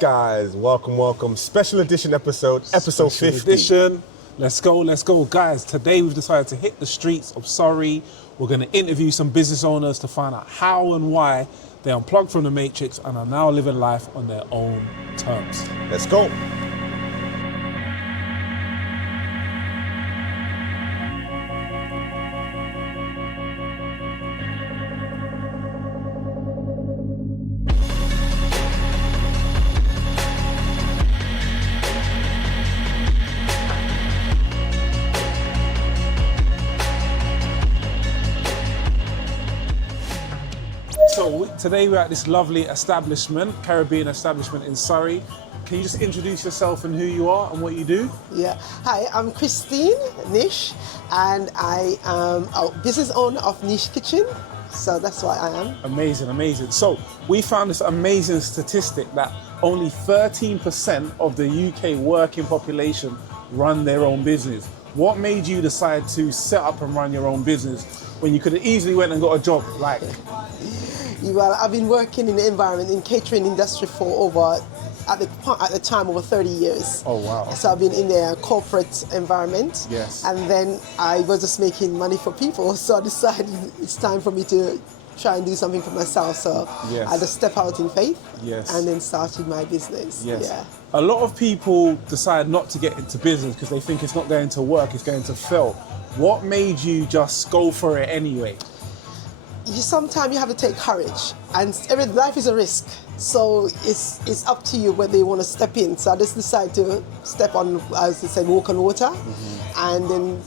guys, welcome. Special edition episode 50. Edition. Let's go. Guys, today we've decided to hit the streets of Surrey. We're going to interview some business owners to find out how and why they unplugged from the matrix and are now living life on their own terms. Let's go. So today we're at this lovely establishment, Caribbean establishment in Surrey. Can you just introduce yourself and who you are and what you do? Yeah. Hi, I'm Christine Nish, and I am a business owner of Niche Kitchen. So that's what I am. Amazing. So we found this amazing statistic that only 13% of the UK working population run their own business. What made you decide to set up and run your own business when you could have easily went and got a job like? Well, I've been working in the environment, in catering industry for over, at the time, over 30 years. Oh, wow. So I've been in the corporate environment. Yes. And then I was just making money for people. So I decided it's time for me to try and do something for myself. So Yes. I just step out in faith. Yes. And then started my business. Yes. Yeah. A lot of people decide not to get into business because they think it's not going to work, it's going to fail. What made you just go for it anyway? Sometimes you have to take courage, and life is a risk. So it's up to you whether you want to step in. So I just decided to step on, as they say, walk on water, and then,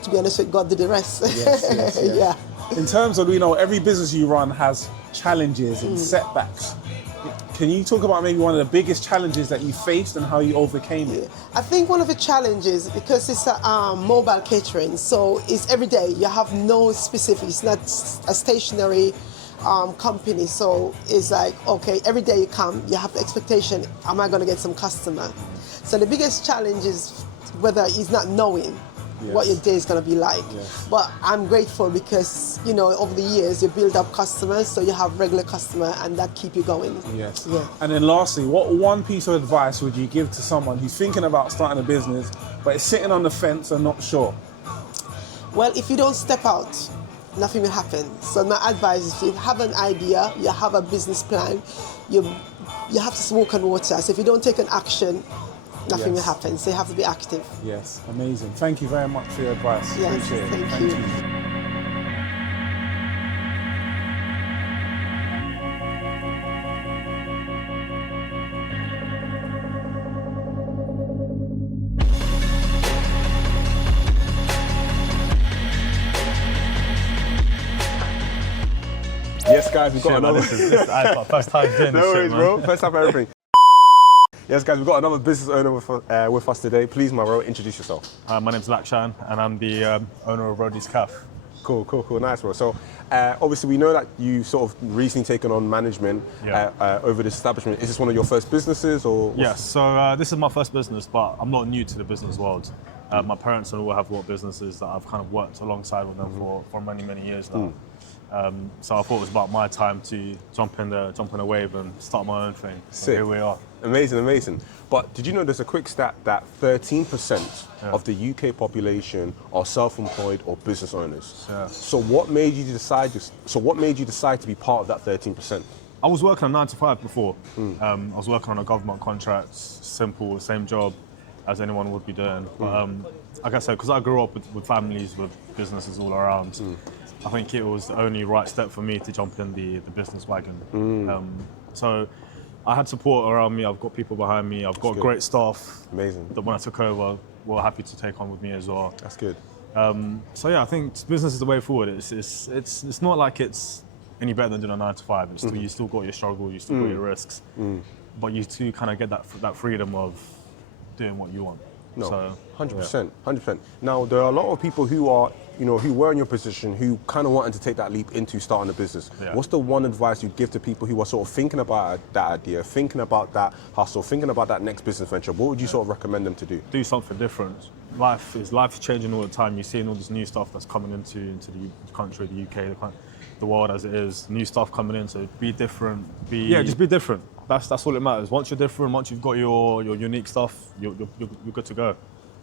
to be honest with God, did the rest. Yes. Yeah. In terms of, every business you run has challenges and setbacks. Can you talk about maybe one of the biggest challenges that you faced and how you overcame it? I think one of the challenges, because it's a mobile catering, so it's every day. You have no specific, it's not a stationary company. So it's like, okay, every day you come, you have the expectation, am I going to get some customer? So the biggest challenge is whether it's not knowing what your day is going to be like. Yes. But I'm grateful because, over the years you build up customers, so you have regular customer, and that keep you going. Yes. Yeah. And then lastly, what one piece of advice would you give to someone who's thinking about starting a business but is sitting on the fence and not sure? Well, if you don't step out, nothing will happen. So my advice is, if you have an idea, you have a business plan, you have to walk on water. So if you don't take an action, nothing will happen. So you have to be active. Yes, amazing. Thank you very much for your advice. Yes, Appreciate it. thank you. Yes, guys, we've got another. This is my first time doing No this worries, shit, bro. man. First time for everything. Yes, guys, we've got another business owner with us today. Please, my bro, introduce yourself. My name's Lakshan, and I'm the owner of Roddy's Cafe. Cool. Nice, bro. So, obviously, we know that you sort of recently taken on management over this establishment. Is this one of your first businesses, or? Yes, so this is my first business, but I'm not new to the business world. My parents all have got businesses that I've kind of worked alongside with them for many years now. So I thought it was about my time to jump in the wave and start my own thing. Sick. Here we are. Amazing. But did you know there's a quick stat that 13% of the UK population are self-employed or business owners? Yeah. So what made you decide to be part of that 13%? I was working on 9 to 5 before. I was working on a government contract, simple, same job as anyone would be doing. But like I said, because I grew up with families with businesses all around, I think it was the only right step for me to jump in the business wagon. So I had support around me, I've got people behind me, I've got great staff. Amazing. That when I took over, were happy to take on with me as well. That's good. So yeah, I think business is the way forward. It's not like it's any better than doing a 9 to 5. It's still, you still got your struggle, you still got your risks, but you too kind of get that freedom of doing what you want. No, so, 100%. Now, there are a lot of people who are, who were in your position, who kind of wanted to take that leap into starting a business. Yeah. What's the one advice you'd give to people who are sort of thinking about that idea, thinking about that hustle, thinking about that next business venture? What would you sort of recommend them to do? Do something different. Life is changing all the time. You're seeing all this new stuff that's coming into the country, the UK, the world as it is. New stuff coming in, so be different. Just be different. that's all that matters. Once you're different, once you've got your unique stuff, you're good to go.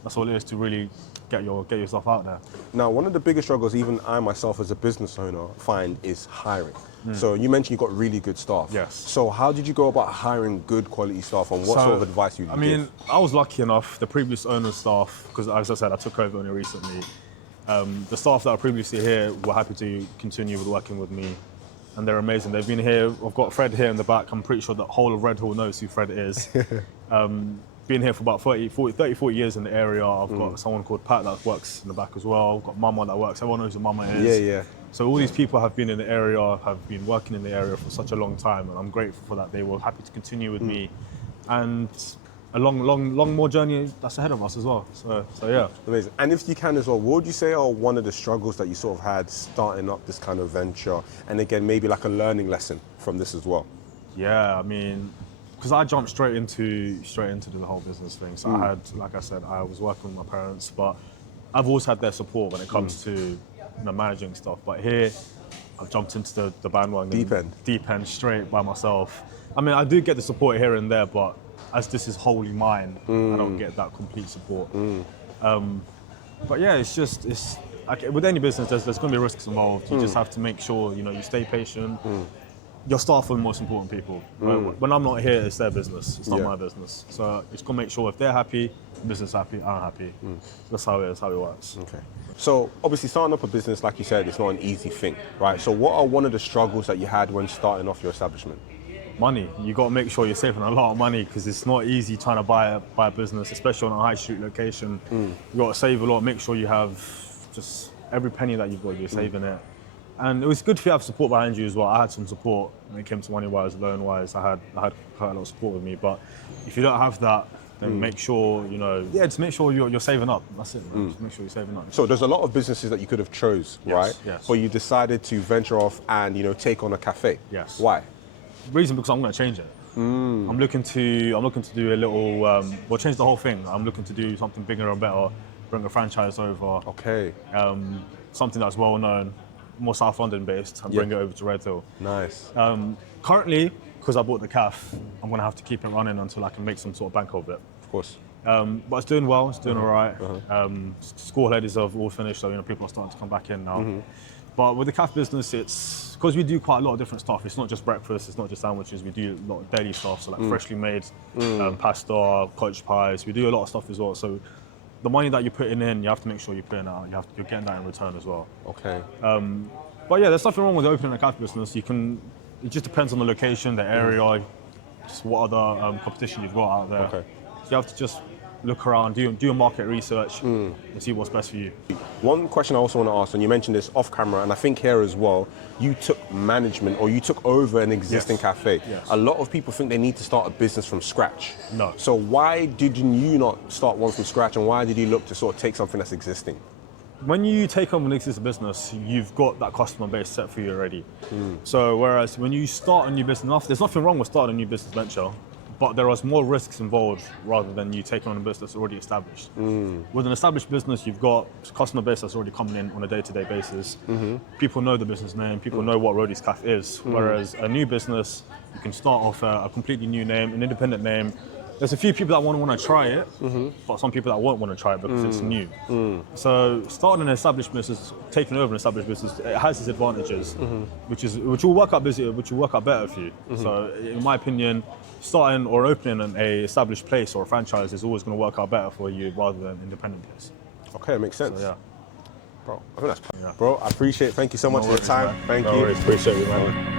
That's all it is, to really get yourself out there. Now, one of the biggest struggles, even I myself as a business owner, find is hiring. So you mentioned you got really good staff. Yes. So how did you go about hiring good quality staff, and what sort of advice you give? I was lucky enough. The previous owner's staff, because as I said, I took over only recently. The staff that are previously here were happy to continue with working with me, and they're amazing. They've been here. I've got Fred here in the back. I'm pretty sure the whole of Red Hill knows who Fred is. Been here for about 30, 40 years in the area. I've got someone called Pat that works in the back as well. I've got Mama that works. Everyone knows who Mama is. Yeah. So all these people have been in the area, have been working in the area for such a long time, and I'm grateful for that. They were happy to continue with me, and a long more journey that's ahead of us as well. So yeah. Amazing. And if you can as well, what would you say are one of the struggles that you sort of had starting up this kind of venture? And again, maybe like a learning lesson from this as well. Yeah, because I jumped straight into the whole business thing. So I had, like I said, I was working with my parents, but I've always had their support when it comes to managing stuff. But here, I've jumped into the bandwagon. Deep end, straight by myself. I do get the support here and there, but as this is wholly mine, I don't get that complete support. But yeah, it's like, with any business, there's going to be risks involved. You just have to make sure you stay patient. Your staff are the most important people. Right? When I'm not here, it's their business. It's not my business. So it's got to make sure if they're happy, the business is happy, I'm happy. That's how it works. Okay. So obviously starting up a business, like you said, it's not an easy thing, right? So what are one of the struggles that you had when starting off your establishment? Money. You got to make sure you're saving a lot of money, because it's not easy trying to buy a business, especially on a high street location. You got to save a lot. Make sure you have just every penny that you've got, you're saving it. And it was good to have support behind you as well. I had some support when it came to money-wise, loan-wise. I had quite a lot of support with me. But if you don't have that, then make sure, just make sure you're saving up. That's it, man. Just make sure you're saving up. So there's a lot of businesses that you could have chose, right? Yes. But you decided to venture off and, take on a cafe. Yes. Why? Reason, because I'm going to change it. I'm looking to do a little, change the whole thing. I'm looking to do something bigger and better, bring a franchise over. Okay. Something that's well known, more South London based, and bring it over to Red Hill. Nice. Currently, because I bought the cafe, I'm going to have to keep it running until I can make some sort of bank of it. Of course. But it's doing well, it's doing all right. School holidays have all finished, so people are starting to come back in now. But with the cafe business, it's because we do quite a lot of different stuff. It's not just breakfast, it's not just sandwiches. We do a lot of daily stuff, so like freshly made pasta, cottage pies. We do a lot of stuff as well. So the money that you're putting in, you have to make sure you're putting out. You're getting that in return as well. Okay. But yeah, there's nothing wrong with opening a cafe business. It just depends on the location, the area, just what other competition you've got out there. Okay. So you have to just look around, do your market research, and see what's best for you. One question I also want to ask, and you mentioned this off camera, and I think here as well, you took management, or you took over an existing cafe. Yes. A lot of people think they need to start a business from scratch. No. So why did you not start one from scratch, and why did you look to sort of take something that's existing? When you take on an existing business, you've got that customer base set for you already. So whereas when you start a new business, there's nothing wrong with starting a new business venture, but there are more risks involved rather than you taking on a business that's already established. With an established business, you've got a customer base that's already coming in on a day-to-day basis. People know the business name, people know what Roddy's Cafe is. Whereas a new business, you can start off a completely new name, an independent name. There's a few people that want to try it, but some people that won't want to try it because it's new. So starting an established business, taking over an established business, it has its advantages, which will work out better for you. So in my opinion, starting or opening an established place or a franchise is always going to work out better for you rather than an independent place. Okay, it makes sense. So, yeah. Bro, I think that's perfect. Bro, I appreciate it. Thank you so much for your time. Man. Thank No you. worries. Appreciate you, man.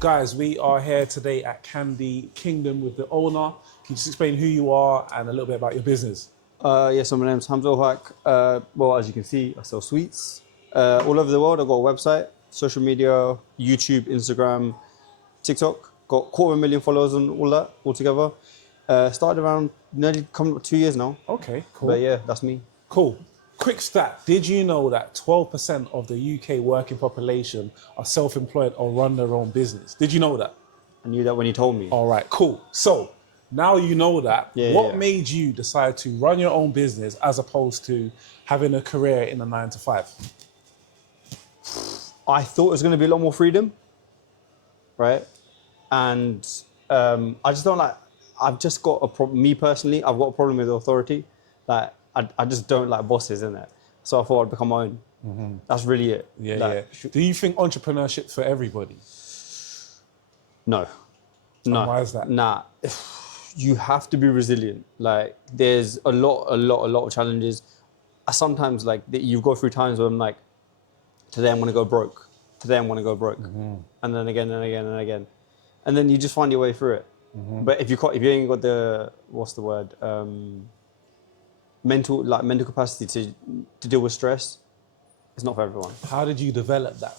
guys, we are here today at Candy Kingdom with the owner. Can you just explain who you are and a little bit about your business? So my name's Hamza Haq. Well, as you can see, I sell sweets all over the world. I've got a website, social media, YouTube, Instagram, TikTok. Got 250,000 followers on all that altogether. Started around nearly coming up 2 years now. Okay, cool. But yeah, that's me. Cool. Quick stat. Did you know that 12% of the UK working population are self-employed or run their own business? Did you know that? I knew that when you told me. All right, cool. So now you know that. What Yeah. made you decide to run your own business as opposed to having a career in a 9 to 5? I thought it was going to be a lot more freedom, right? And I just don't like. I've just got a problem. Me personally, I've got a problem with authority. Like I just don't like bosses, innit? So I thought I'd become my own. That's really it. Yeah, Like, yeah. Do you think entrepreneurship for everybody? No. No. why is that? Nah. You have to be resilient. Like there's a lot of challenges. Sometimes like you go through times where I'm like, today I'm gonna go broke. Today I'm gonna go broke. And then again and again and again. And then you just find your way through it. But if you ain't got the mental capacity to deal with stress, it's not for everyone. How did you develop that?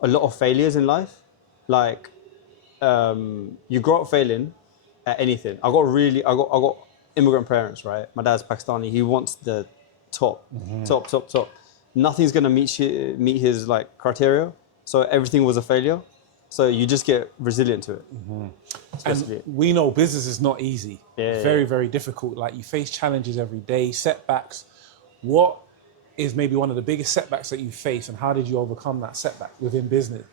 A lot of failures in life. Like you grow up failing at anything. I got immigrant parents, right? My dad's Pakistani. He wants the top. Nothing's gonna meet his like criteria. So everything was a failure. So you just get resilient to it. And we know business is not easy. Yeah. Very, very difficult. Like you face challenges every day, setbacks. What is maybe one of the biggest setbacks that you face and how did you overcome that setback within business?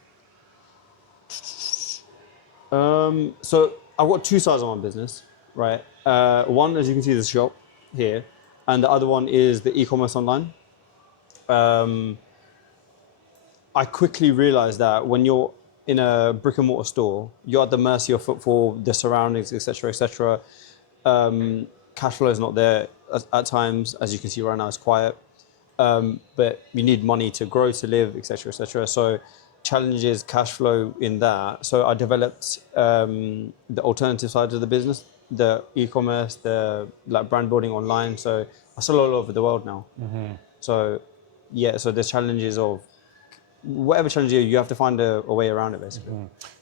So I've got two sides of my business, right? One, as you can see, is the shop here, and the other one is the e-commerce online. I quickly realized that when you're in a brick and mortar store, you're at the mercy of footfall, the surroundings, etc., etc. Cash flow is not there at times, as you can see right now, it's quiet. But you need money to grow, to live, etc., etc. So challenges, cash flow in that. So I developed the alternative side of the business, the e-commerce, the like brand building online. So I sell all over the world now. So yeah, so there's challenges of whatever challenge you have to find a way around it, basically.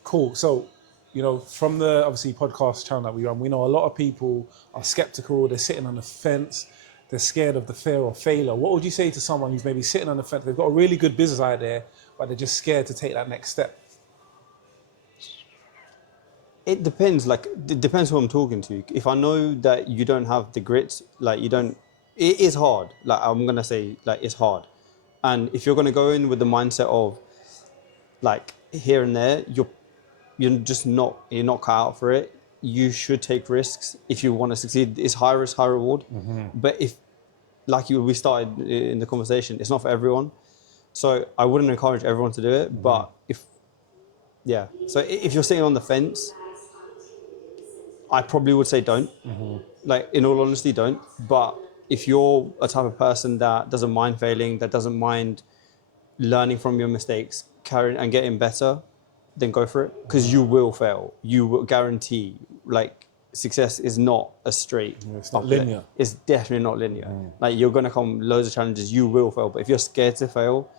Cool. So, you know, from the obviously podcast channel that we run, we know a lot of people are skeptical. They're sitting on the fence. They're scared of the fear of failure. What would you say to someone who's maybe sitting on the fence? They've got a really good business idea, but they're just scared to take that next step. It depends. Like, it depends who I'm talking to. If I know that you don't have the grit, like it is hard. Like I'm gonna say, like it's hard. And if you're gonna go in with the mindset of, like here and there, you're just not cut out for it. You should take risks if you want to succeed. It's high risk, high reward. But if, like we started in the conversation, it's not for everyone. So I wouldn't encourage everyone to do it. But if you're sitting on the fence, I probably would say don't. Like in all honesty, don't. But if you're a type of person that doesn't mind failing, that doesn't mind learning from your mistakes, carrying and getting better, then go for it. Because you will fail. You will guarantee. Like success is not a straight. It's not linear. It's definitely not linear. Like you're gonna come loads of challenges. You will fail. But if you're scared to fail,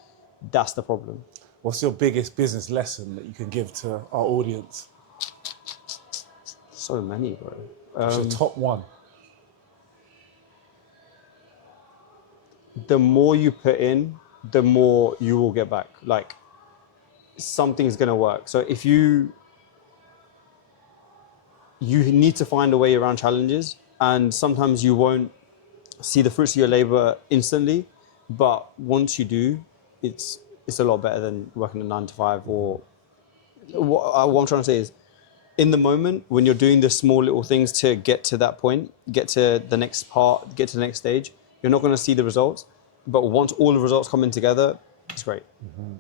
that's the problem. What's your biggest business lesson that you can give to our audience? So many, bro. What's your top one? The more you put in, the more you will get back. Like something's gonna work. So if you need to find a way around challenges, and sometimes you won't see the fruits of your labor instantly, but once you do, it's a lot better than working a 9 to 5. Or what I'm trying to say is, in the moment when you're doing the small little things to get to that point, get to the next part, get to the next stage, you're not going to see the results. But once all the results come in together, it's great.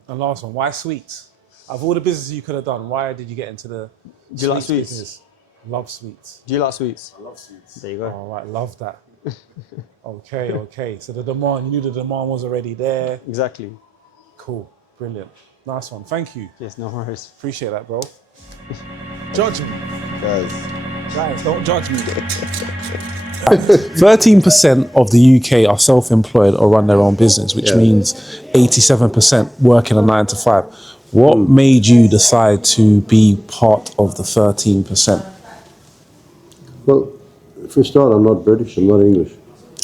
And last one, why sweets? Of all the businesses you could have done, why did you get into the Do you like sweets? business? Love sweets. Do you like sweets? I love sweets. There you go. All right, love that. Okay. So the demand, you knew the demand was already there. Exactly. Cool, brilliant. Nice one. Thank you. Yes, no worries. Appreciate that, bro. Judge me. Guys, don't judge me. 13% of the UK are self-employed or run their own business, which means 87% working a 9 to 5. What made you decide to be part of the 13%? Well, for a start, I'm not British, I'm not English.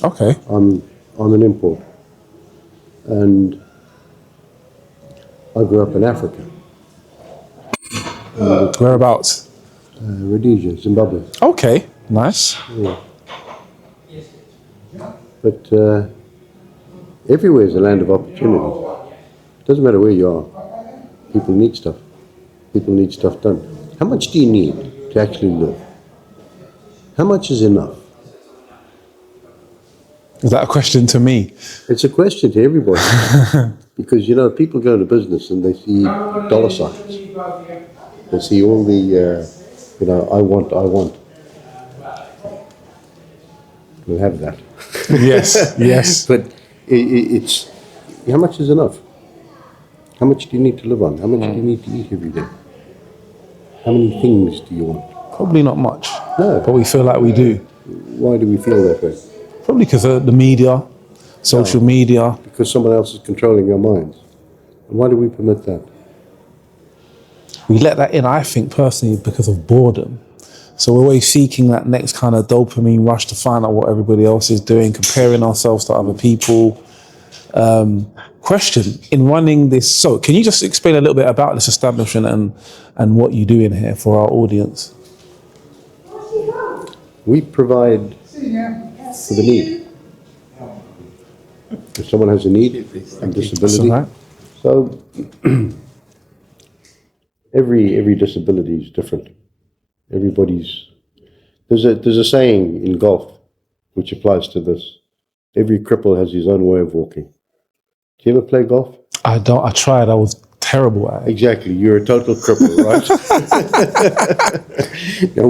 Okay. I'm an import. And I grew up in Africa. Whereabouts? Rhodesia, Zimbabwe. Okay, nice. Yeah. But everywhere is a land of opportunity. Doesn't matter where you are. People need stuff. People need stuff done. How much do you need to actually live? How much is enough? Is that a question to me? It's a question to everybody. Because, you know, people go into business and they see dollar signs. They see all the, you know, I want. We'll have that. Yes, yes. But it's, how much is enough? How much do you need to live on? How much do you need to eat every day? How many things do you want? Probably not much. No. But we feel like we do. Why do we feel that way? Probably because of the media, social media. Because someone else is controlling our minds. And why do we permit that? We let that in, I think, personally, because of boredom. So we're always seeking that next kind of dopamine rush to find out what everybody else is doing, comparing ourselves to other people. Question, in running this, so can you just explain a little bit about this establishment and what you do in here for our audience? We provide for the need. If someone has a need and disability, so every disability is different. Everybody's, there's a saying in golf which applies to this. Every cripple has his own way of walking. Do you ever play golf? I don't. I tried. I was terrible at it. Exactly. You're a total cripple, right? Now,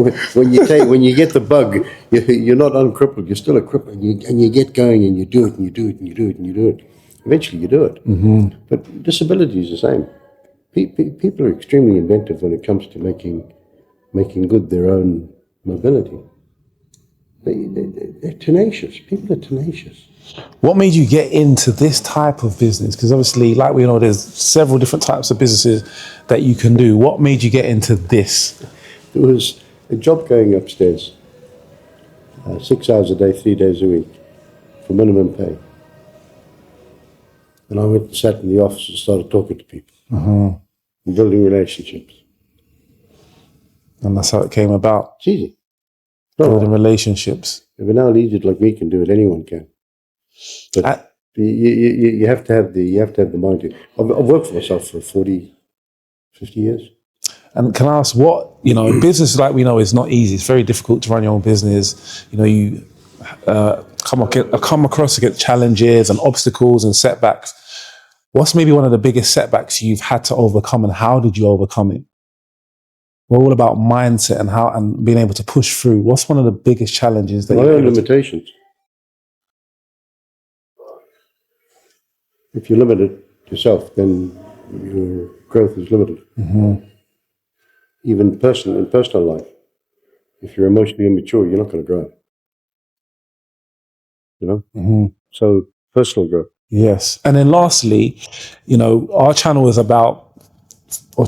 when you get the bug, you're not uncrippled. You're still a cripple, and you get going, and you do it, and you do it, and you do it, and you do it. Eventually, you do it. Mm-hmm. But disability is the same. People are extremely inventive when it comes to making good their own mobility. They're tenacious. People are tenacious. What made you get into this type of business? Because obviously, like we know, there's several different types of businesses that you can do. What made you get into this? There was a job going upstairs, 6 hours a day, 3 days a week, for minimum pay. And I went and sat in the office and started talking to people, and building relationships. And that's how it came about. It's easy. Building relationships. If an idiot like me can do it, anyone can. But you have to have the mind to. I've worked for myself for 40, 50 years. And can I ask what, business like we know is not easy. It's very difficult to run your own business. You come across against challenges and obstacles and setbacks. What's maybe one of the biggest setbacks you've had to overcome, and how did you overcome it? We're all about mindset and being able to push through. What's one of the biggest challenges that my own limitations? If you limit it yourself, then your growth is limited. Mm-hmm. Even in personal life, if you're emotionally immature, you're not going to grow. Mm-hmm. So personal growth. Yes. And then lastly, our channel is about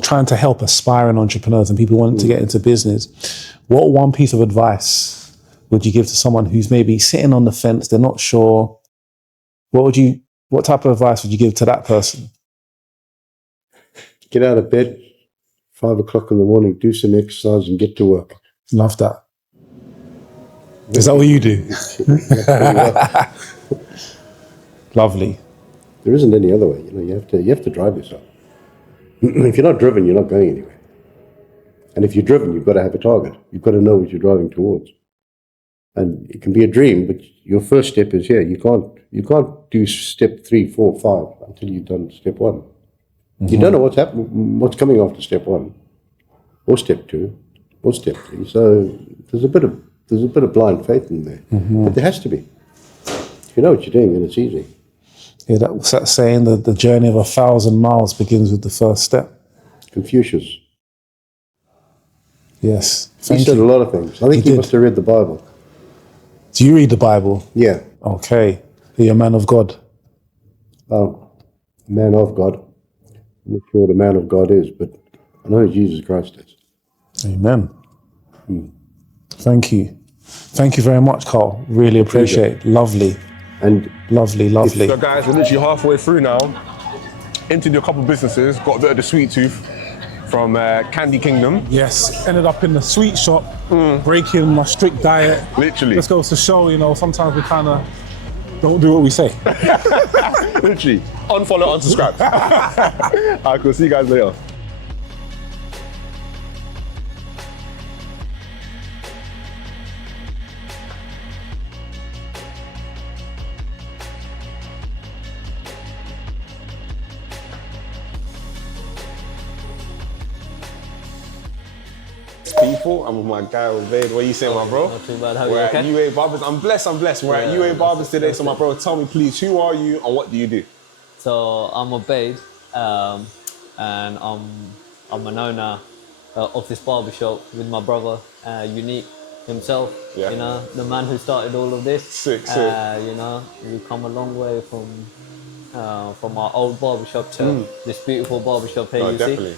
trying to help aspiring entrepreneurs and people wanting to get into business. What one piece of advice would you give to someone who's maybe sitting on the fence, they're not sure? What type of advice would you give to that person? Get out of bed, 5 o'clock in the morning, do some exercise and get to work. Love that. Is that what you do? Lovely. There isn't any other way. You have to drive yourself. If you're not driven, you're not going anywhere. And if you're driven, you've got to have a target. You've got to know what you're driving towards. And it can be a dream, but your first step is here. You can't do step 3, 4, 5 until you've done step 1. Mm-hmm. You don't know what's coming after step 1, or step 2, or step 3. So there's a bit of blind faith in there. Mm-hmm. But there has to be. If you know what you're doing, then it's easy. Yeah, what's that saying? That the journey of 1,000 miles begins with the first step. Confucius. Yes. He Thank said you. a lot of things. I think He he did. must have read the Bible. Do you read the Bible? Yeah. Okay. You're a man of God. Man of God. I'm not sure the man of God is, but I know who Jesus Christ is. Amen. Thank you. Thank you very much, Carl. Really appreciate it. Lovely. And Lovely. So guys, we're literally halfway through now. Interviewed a couple of businesses, got a bit of the sweet tooth from Candy Kingdom. Yes, ended up in the sweet shop, breaking my strict diet. Literally. Just goes to show, sometimes we kind of don't do what we say. Literally. Unfollow, unsubscribe. Alright, cool. See you guys later. People, I'm with my guy Ovade. What are you saying, my bro? Not too bad. How are you? We're Okay? at UA Barbers. I'm blessed. We're at UA Barbers today. So, my bro, tell me, please, who are you and what do you do? So I'm Obaid, and I'm an owner of this barbershop with my brother, Unique himself. Yeah. The man who started all of this. Sick. We've come a long way from our old barbershop to this beautiful barbershop here. No, you definitely.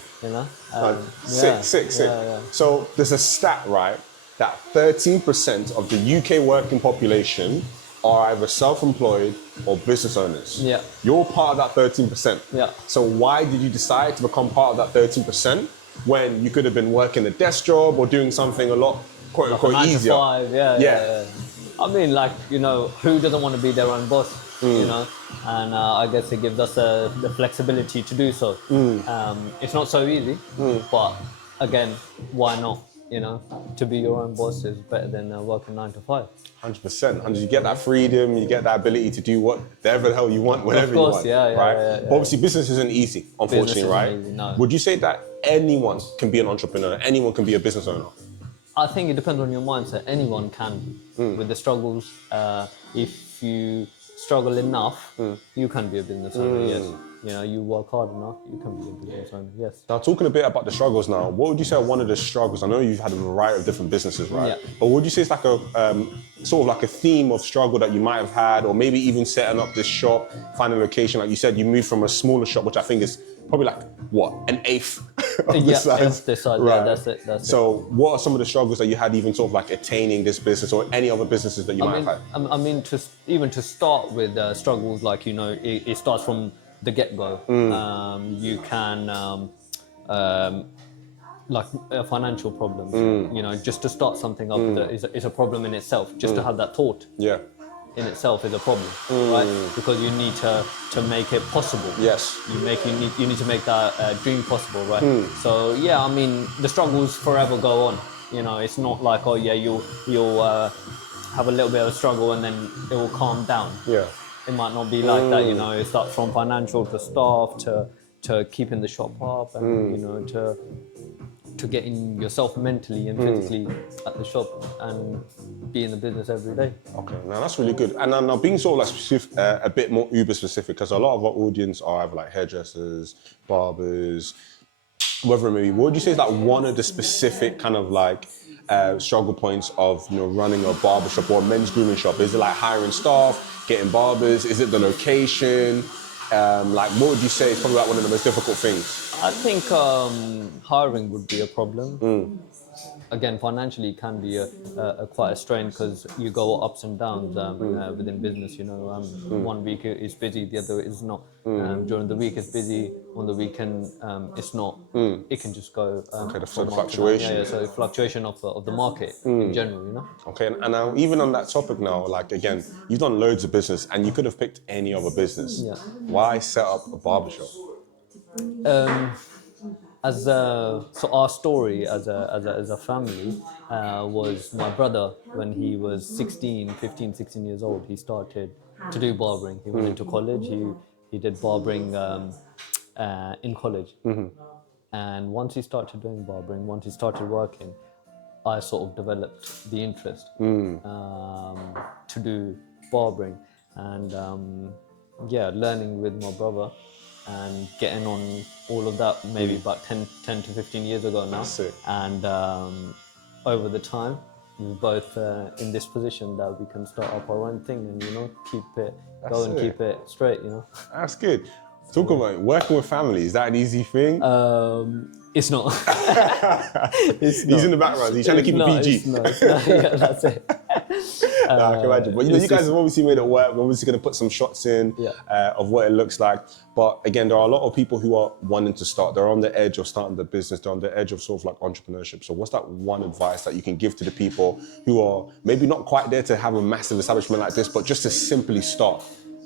see. Sick. Yeah. So there's a stat, right, that 13% of the UK working population are either self-employed or business owners. Yeah. You're part of that 13%. Yeah. So why did you decide to become part of that 13% when you could have been working a desk job or doing something a lot, quote Like a unquote, 9 to easier? 5, yeah. I mean, who doesn't want to be their own boss, And I guess it gives us the flexibility to do so. It's not so easy, but again, why not? To be your own boss is better than working 9 to 5. 100%. You get that freedom, you get that ability to do whatever the hell you want, whenever you want. Right? But obviously, business isn't easy, unfortunately, Business right? isn't easy, no. Would you say that anyone can be an entrepreneur? Anyone can be a business owner? I think it depends on your mindset. Anyone can be. With the struggles. If you struggle enough, you can be a business owner, yes. You work hard enough, you can be a business owner, yes. Now, talking a bit about the struggles now, what would you say are one of the struggles? I know you've had a variety of different businesses, right? Yeah. But what would you say is like a sort of like a theme of struggle that you might have had, or maybe even setting up this shop, finding a location? Like you said, you moved from a smaller shop, which I think is probably like, what, an eighth of the size? This size, right. yeah, that's it. So what are some of the struggles that you had even sort of like attaining this business or any other businesses that you might have had? I mean, to start with struggles, like, it starts from the get-go. You can, financial problems, just to start something up is a problem in itself. Just to have that thought in itself is a problem, right? Because you need to make it possible. Yes. You need to make that dream possible, right? So yeah, I mean, the struggles forever go on. It's not like, oh yeah, you'll have a little bit of a struggle and then it will calm down. Yeah. It might not be like that, It starts from financial to staff to keeping the shop up and to getting yourself mentally and physically at the shop and be in the business every day. Okay, now that's really good. And now being sort of like specific, a bit more Uber specific, because a lot of our audience are either like hairdressers, barbers, whatever it may be. What would you say is like one of the specific kind of like struggle points of running a barbershop or a men's grooming shop? Is it like hiring staff, getting barbers? Is it the location? What would you say is probably like one of the most difficult things? I think hiring would be a problem. Again, financially it can be a quite a strain because you go ups and downs within business. 1 week is busy, the other is not. During the week it's busy, on the weekend it's not. It can just go. Okay, so the fluctuation. So fluctuation of the market in general. Okay, and now even on that topic now, like again, you've done loads of business and you could have picked any other business. Yeah. Why set up a barbershop? So our story as a family was my brother, when he was 16 years old, he started to do barbering. He went into college, he did barbering in college. And once he started doing barbering, once he started working, I sort of developed the interest to do barbering. And yeah, learning with my brother and getting on all of that maybe about 10 to 15 years ago now. That's it. And over the time, we're both in this position that we can start up our own thing and, you know, keep it going, it. keep it straight, you know. That's good. Talk about working with family. Is that an easy thing? It's not. He's in the background. He's trying to keep it PG. It's not. Yeah, that's it. I can imagine. But you know, you guys have obviously made it work. We're obviously going to put some shots in of what it looks like. But again, there are a lot of people who are wanting to start. They're on the edge of starting the business. They're on the edge of sort of like entrepreneurship. So what's that one advice that you can give to the people who are maybe not quite there to have a massive establishment like this, but just to simply start?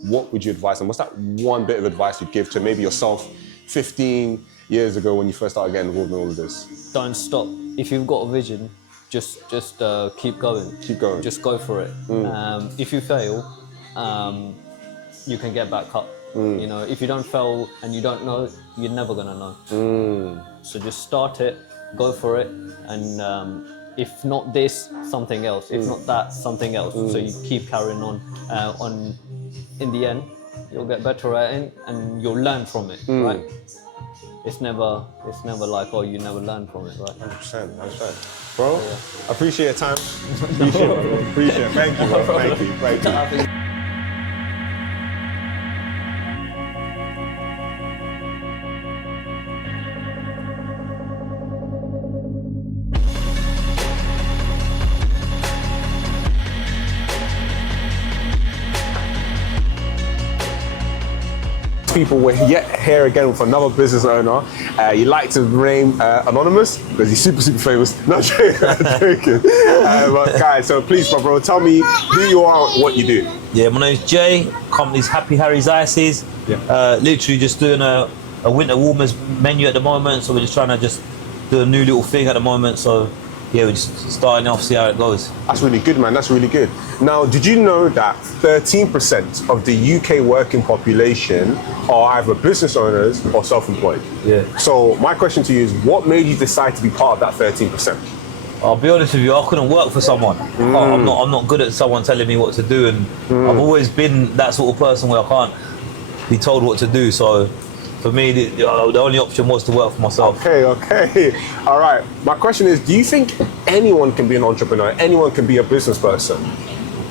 What would you advise them? What's that one bit of advice you'd give to maybe yourself 15 years ago when you first started getting involved in all of this? Don't stop. If you've got a vision, just keep going. Keep going. Just go for it. If you fail, you can get back up. You know, if you don't fail and you don't know, you're never gonna know. So just start it, go for it, and if not this, something else. If not that, something else. So you keep carrying on. In the end, you'll get better at it and you'll learn from it, right? It's never like, oh, you never learn from it, right? 100%. Bro, I appreciate your time. Appreciate it, bro. Appreciate it. Thank you, bro. Thank you. People, we're yet here again with another business owner. You like to name anonymous because he's super famous. Not joking, I'm joking. But guys, so please, my bro, tell me who you are and what you do. Yeah, my name's Jay. Company's Happy Harry's Ices. Literally just doing a winter warmers menu at the moment. So we're just trying to just do a new little thing at the moment. So yeah, we're just starting off, see how it goes. That's really good, man. That's really good. Now, did you know that 13% of the UK working population are either business owners or self-employed? Yeah. So my question to you is, what made you decide to be part of that 13%? I'll be honest with you, I couldn't work for someone. I'm not good at someone telling me what to do, and I've always been that sort of person where I can't be told what to do. So for me, the only option was to work for myself. Okay. All right. My question is, do you think anyone can be an entrepreneur? Anyone can be a business person?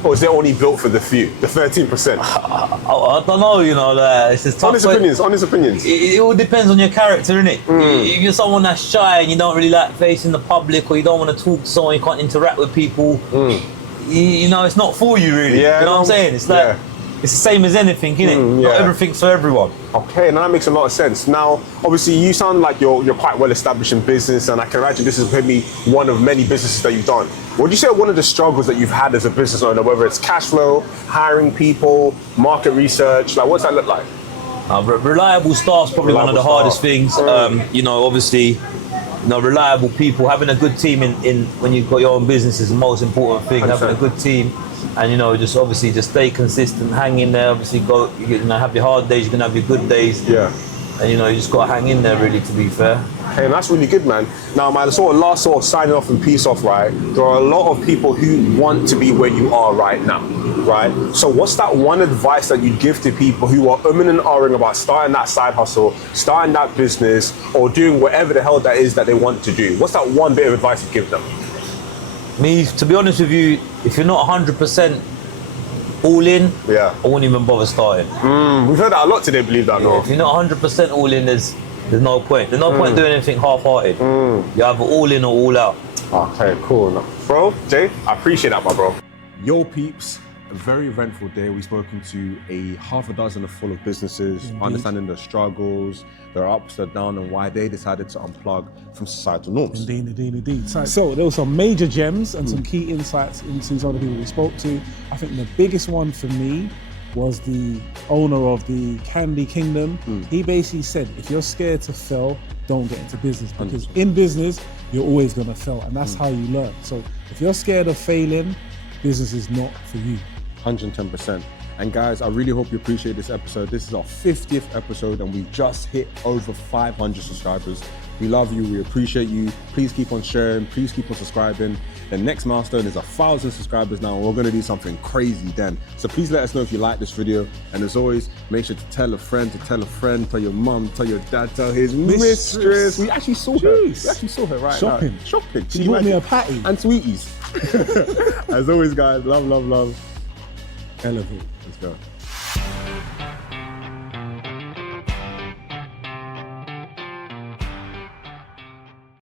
Or is it only built for the few, the 13%? I don't know, you know, it's just tough. Honest opinions. It all depends on your character, innit? If you're someone that's shy and you don't really like facing the public, or you don't want to talk to someone, you can't interact with people, you know, it's not for you really. Yeah, you know what I'm saying? It's like, it's the same as anything, innit? Not everything's for everyone. Okay, now that makes a lot of sense. Now, obviously, you sound like you're quite well established in business, and I can imagine this is maybe one of many businesses that you've done. What would you say are one of the struggles that you've had as a business owner, whether it's cash flow, hiring people, market research? Like, what's that look like? Reliable staff's probably one of the hardest things. You know, obviously, you know, reliable people, having a good team in when you've got your own business is the most important thing. 100%. Having a good team. And you know, just obviously just stay consistent, hang in there. Obviously, you know, have your hard days, you're gonna have your good days. Yeah. And you know, you just gotta hang in there, really, to be fair. Hey, that's really good, man. Now, my last signing off and peace off, right? There are a lot of people who want to be where you are right now, right? So, what's that one advice that you'd give to people who are umming and ahhing about starting that side hustle, starting that business, or doing whatever the hell that is that they want to do? What's that one bit of advice you'd give them? Me, to be honest with you, if you're not 100% all in, I wouldn't even bother starting. We've heard that a lot today, believe that or not. If you're not 100% all in, there's no point. There's no point doing anything half-hearted. You're either all in or all out. Okay, cool. Bro, Jay, I appreciate that, my bro. Yo, peeps. A very eventful day. We've spoken to a half a dozen full of businesses, understanding their struggles, their ups, their downs, and why they decided to unplug from societal norms. Indeed. So there were some major gems and some key insights into some of the people we spoke to. I think the biggest one for me was the owner of the Candy Kingdom. He basically said, if you're scared to fail, don't get into business, because in business, you're always gonna fail, and that's how you learn. So if you're scared of failing, business is not for you. 110%. And guys, I really hope you appreciate this episode. This is our 50th episode and we've just hit over 500 subscribers. We love you. We appreciate you. Please keep on sharing. Please keep on subscribing. The next milestone is 1,000 subscribers now. We're going to do something crazy then. So please let us know if you like this video. And as always, make sure to tell a friend, tell your mum, tell your dad, tell his mistress. We actually saw her. We actually saw her right now. Shopping. She bought me a patty. And sweeties. As always, guys, love. Elevate. Let's go.